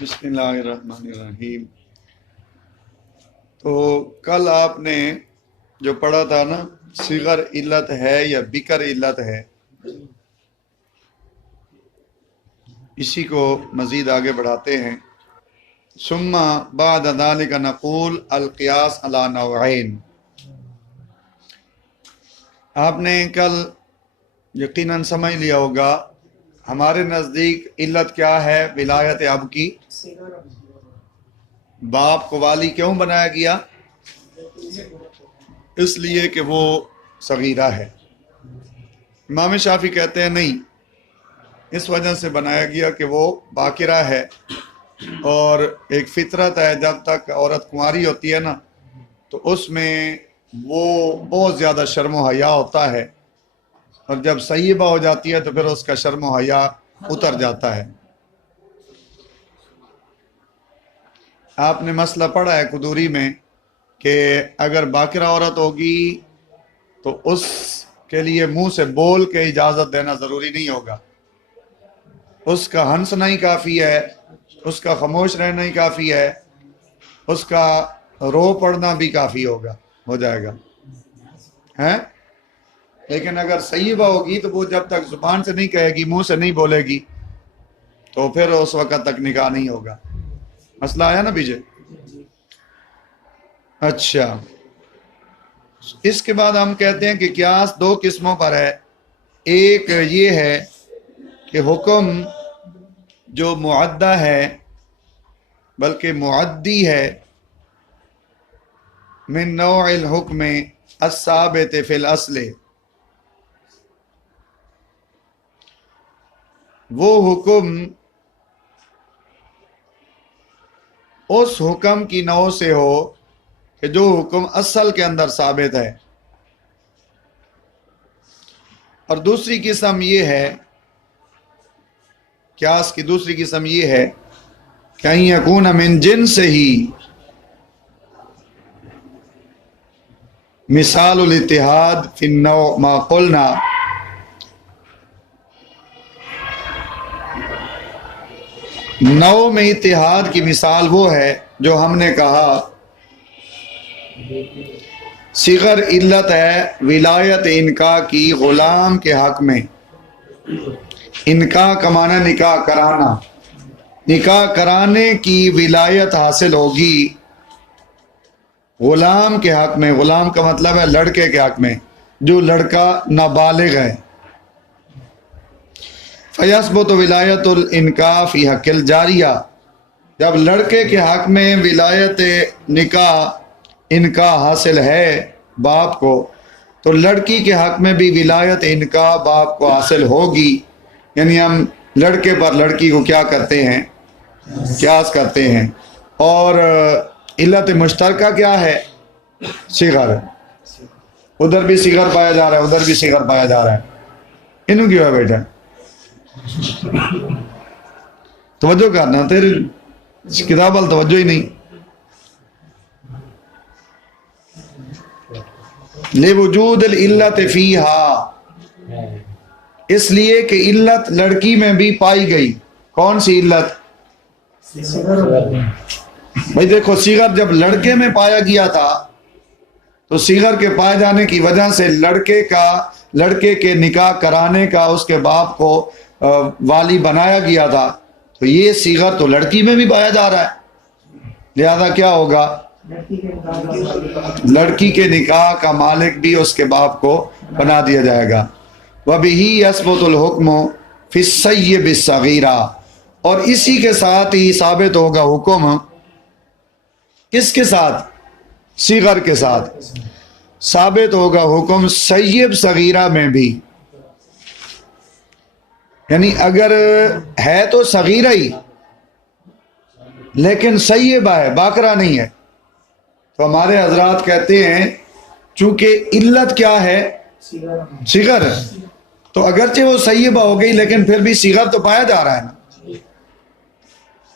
بسم اللہ الرحمن الرحیم۔ تو کل آپ نے جو پڑھا تھا نا، صغر علت ہے یا بکر علت ہے، اسی کو مزید آگے بڑھاتے ہیں۔ ثم بعد ذلك نقول القیاس علی نوعین۔ آپ نے کل یقیناً سمجھ لیا ہوگا ہمارے نزدیک علت کیا ہے ولایت اب کی۔ باپ کو والی کیوں بنایا گیا؟ اس لیے کہ وہ صغیرہ ہے۔ امام شافعی کہتے ہیں نہیں، اس وجہ سے بنایا گیا کہ وہ باکرہ ہے، اور ایک فطرت ہے، جب تک عورت کنواری ہوتی ہے نا تو اس میں وہ بہت زیادہ شرم و حیا ہوتا ہے، اور جب سیبہ ہو جاتی ہے تو پھر اس کا شرم و حیا اتر جاتا ہے۔ آپ نے مسئلہ پڑھا ہے قدوری میں کہ اگر باکرہ عورت ہوگی تو اس کے لیے منہ سے بول کے اجازت دینا ضروری نہیں ہوگا، اس کا ہنسنا ہی کافی ہے، اس کا خاموش رہنا ہی کافی ہے، اس کا رو پڑنا بھی کافی ہو جائے گا ہے۔ لیکن اگر سیبہ ہوگی تو وہ جب تک زبان سے نہیں کہے گی، منہ سے نہیں بولے گی، تو پھر اس وقت تک نکاح نہیں ہوگا۔ مسئلہ آیا نا پیچھے؟ اچھا، اس کے بعد ہم کہتے ہیں کہ قیاس دو قسموں پر ہے۔ ایک یہ ہے کہ حکم جو معدہ ہے بلکہ معدی ہے، من نوع الحکم الثابت فی الاصل، وہ حکم اس حکم کی نوع سے ہو کہ جو حکم اصل کے اندر ثابت ہے۔ اور دوسری قسم یہ ہے، قیاس کی دوسری قسم یہ ہے کہ ان یکون من جنس ہی مثال الاتحاد فی النوع ما قلنا، نوع میں اتحاد کی مثال وہ ہے جو ہم نے کہا صغر علت ہے ولایت انکاح کی غلام کے حق میں۔ انکاح کا معنی نکاح کرانا، نکاح کرانے کی ولایت حاصل ہوگی غلام کے حق میں۔ غلام کا مطلب ہے لڑکے کے حق میں، جو لڑکا نابالغ ہے۔ فَيَثْبُتُ وِلَایَةُ الْإِنْكَاحِ فِي حَقِّ الْجَارِیَہ، جب لڑکے کے حق میں ولایت نکاح انکاح حاصل ہے باپ کو، تو لڑکی کے حق میں بھی ولایت انکاح باپ کو حاصل ہوگی۔ یعنی ہم لڑکے پر لڑکی کو کیا کرتے ہیں؟ قیاس کرتے ہیں۔ اور علت مشترکہ کیا ہے؟ صغر۔ ادھر بھی صغر پایا جا رہا ہے، ادھر بھی صغر پایا جا رہا ہے، انہوں کیوں ہے بیٹا؟ توجہ کرنا، تیری کتاب وال توجہ ہی نہیں۔ لِوُجُودِ الْعِلَّةِ فِيهَا، اس لیے کہ علت لڑکی میں بھی پائی گئی۔ کون سی علت؟ بھائی دیکھو، صغر جب لڑکے میں پایا گیا تھا تو صغر کے پائے جانے کی وجہ سے لڑکے کے نکاح کرانے کا اس کے باپ کو والی بنایا گیا تھا، تو یہ صغر تو لڑکی میں بھی پایا جا رہا ہے، لہذا کیا ہوگا؟ لڑکی کے نکاح کا مالک بھی اس کے باپ کو بنا دیا جائے گا۔ وَبِهِ يَثْبُتُ الْحُكْمُ فِي الصَّيِّبِ الصَّغِيرَةِ، اور اسی کے ساتھ ہی ثابت ہوگا حکم، کس کے ساتھ؟ صغر کے ساتھ ثابت ہوگا حکم سیب صغیرہ میں بھی۔ یعنی اگر ہے تو صغیرہ ہی لیکن سیبہ ہے، باکرہ نہیں ہے، تو ہمارے حضرات کہتے ہیں چونکہ علت کیا ہے؟ صغر، تو اگرچہ وہ سیبہ ہو گئی لیکن پھر بھی صغر تو پایا جا رہا ہے نا۔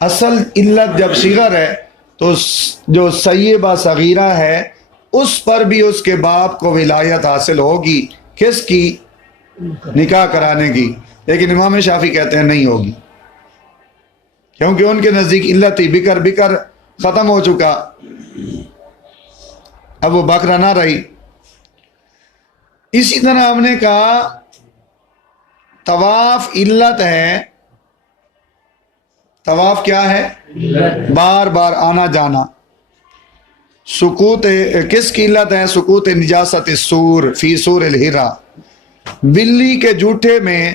اصل علت جب صغر ہے تو جو سیبہ صغیرہ ہے اس پر بھی اس کے باپ کو ولایت حاصل ہوگی، کس کی؟ نکاح کرانے کی۔ لیکن امام شافعی کہتے ہیں نہیں ہوگی۔ کیونکہ ان کے نزدیک علت ہی بکر بکر ختم ہو چکا، اب وہ بکرا نہ رہی۔ اسی طرح ہم نے کہا طواف علت ہے، طواف کیا ہے؟ بار بار آنا جانا۔ سکوت کس کی علت ہے؟ سکوت نجاست السور فی سور الہرا، بلی کے جوٹے میں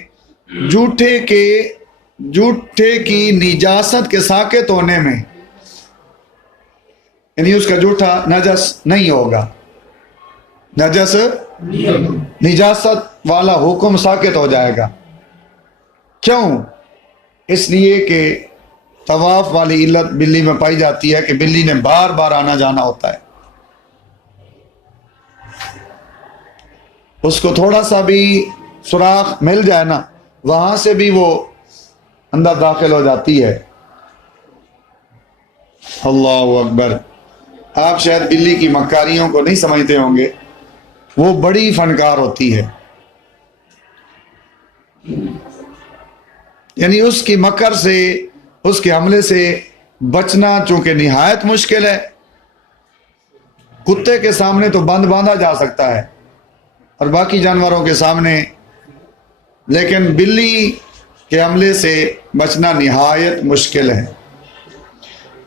جوٹے کی نجاست کے ساکت ہونے میں، یعنی اس کا جوٹا نجس نہیں ہوگا، نجاست والا حکم ساکت ہو جائے گا۔ کیوں؟ اس لیے کہ طواف والی علت بلی میں پائی جاتی ہے کہ بلی نے بار بار آنا جانا ہوتا ہے، اس کو تھوڑا سا بھی سوراخ مل جائے نا، وہاں سے بھی وہ اندر داخل ہو جاتی ہے۔ اللہ اکبر۔ آپ شاید بلی کی مکاریوں کو نہیں سمجھتے ہوں گے، وہ بڑی فنکار ہوتی ہے، یعنی اس کی مکر سے، اس کے حملے سے بچنا چونکہ نہایت مشکل ہے۔ کتے کے سامنے تو بند باندھا جا سکتا ہے اور باقی جانوروں کے سامنے، لیکن بلی کے حملے سے بچنا نہایت مشکل ہے۔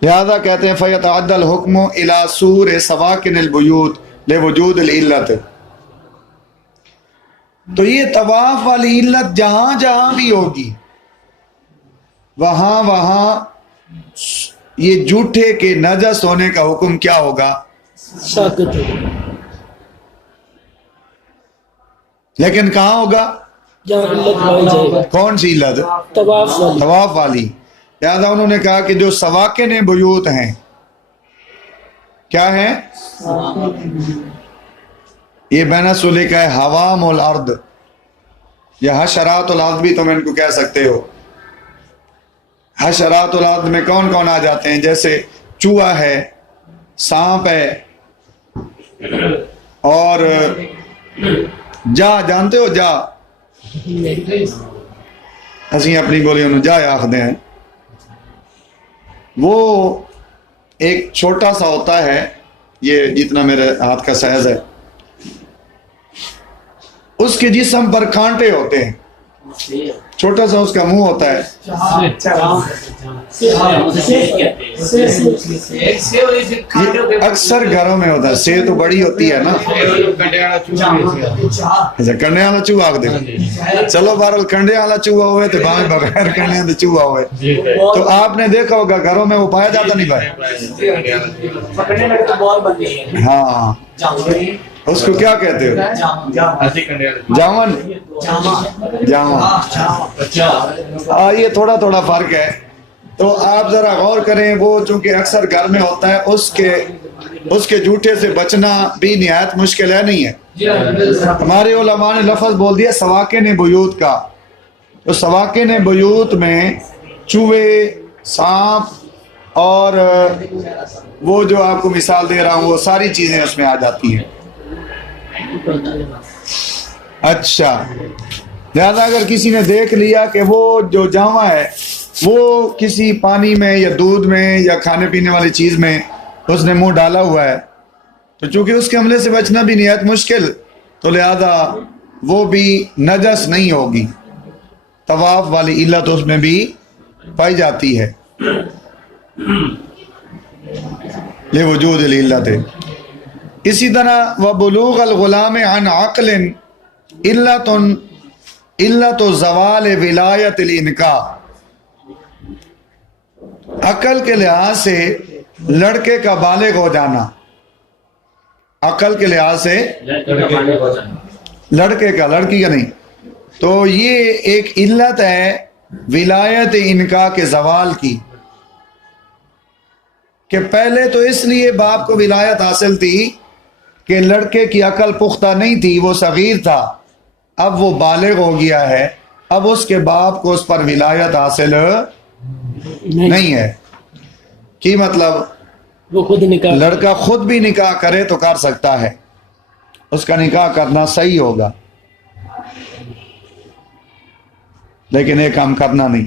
لہذا کہتے ہیں فَيَتَعَدَّ الْحُكْمُ إِلَى سُورِ سَوَاكِنِ الْبُيُوتِ لِوُجُودِ الْعِلَّةِ۔ تو یہ طواف والی علت جہاں جہاں بھی ہوگی، وہاں وہاں یہ جھوٹے کے نجس ہونے کا حکم کیا ہوگا؟ ساکت ہوگا۔ لیکن کہاں ہوگا؟ جہاں علت پائی جائے گا۔ کون سی علت؟ طواف والی۔ طواف والی۔ لہذا انہوں نے کہا کہ جو سواکن بیوت ہیں، کیا ہیں؟ یہ بین سلی کا ہے حوام الارض یا حشرات الارض بھی تم ان کو کہہ سکتے ہو۔ حشرات الارض میں کون کون آ جاتے ہیں؟ جیسے چوہا ہے، سانپ ہے، اور جا جانتے ہو؟ جا اسی اپنی بولی انہوں جا آخدے ہیں۔ وہ ایک چھوٹا سا ہوتا ہے، یہ جتنا میرے ہاتھ کا سائز ہے، اس کے جسم پر کانٹے ہوتے ہیں، چھوٹا سا اس کا منہ ہوتا ہے۔ یہ اکثر گھروں میں ہوتا ہے، سیر تو بڑی ہوتی ہے نا، اچھا کنڈے والا چوہا آخ دے۔ چلو بہرحال کنڈے والا چوہا ہوئے تو باہر بغیر کنڈے والا چوہا ہوئے، تو آپ نے دیکھا ہوگا گھروں میں وہ پایا جاتا نہیں پایا؟ ہاں، اس کو کیا کہتے ہو؟ جامن؟ جامن۔ یہ تھوڑا تھوڑا فرق ہے، تو آپ ذرا غور کریں۔ وہ چونکہ اکثر گھر میں ہوتا ہے، اس کے جھوٹے سے بچنا بھی نہایت مشکل ہے، نہیں ہے؟ ہمارے علماء نے لفظ بول دیا سواکن بیوت کا، تو سواکن بیوت میں چوہے، سانپ اور وہ جو آپ کو مثال دے رہا ہوں، وہ ساری چیزیں اس میں آ جاتی ہیں۔ اچھا، لہذا اگر کسی نے دیکھ لیا کہ وہ جو جامع ہے وہ کسی پانی میں یا دودھ میں یا کھانے پینے والی چیز میں اس نے منہ ڈالا ہوا ہے، تو چونکہ اس کے حملے سے بچنا بھی نہایت مشکل، تو لہذا وہ بھی نجس نہیں ہوگی، طواف والی علت اس میں بھی پائی جاتی ہے، لوجود العلت۔ اسی طرح وبلوغ الغلام عن عقل علت زوال ولایت الانکاح، عقل کے لحاظ سے لڑکے کا بالغ ہو جانا، عقل کے لحاظ سے لڑکے کا، لڑکی کا نہیں، تو یہ ایک علت ہے ولایت انکاح کے زوال کی، کہ پہلے تو اس لیے باپ کو ولایت حاصل تھی کہ لڑکے کی عقل پختہ نہیں تھی، وہ صغیر تھا، اب وہ بالغ ہو گیا ہے، اب اس کے باپ کو اس پر ولایت حاصل نہیں ہے۔ کی مطلب؟ وہ خود نکاح، لڑکا خود بھی نکاح کرے تو کر سکتا ہے، اس کا نکاح کرنا صحیح ہوگا، لیکن ایک کام کرنا نہیں۔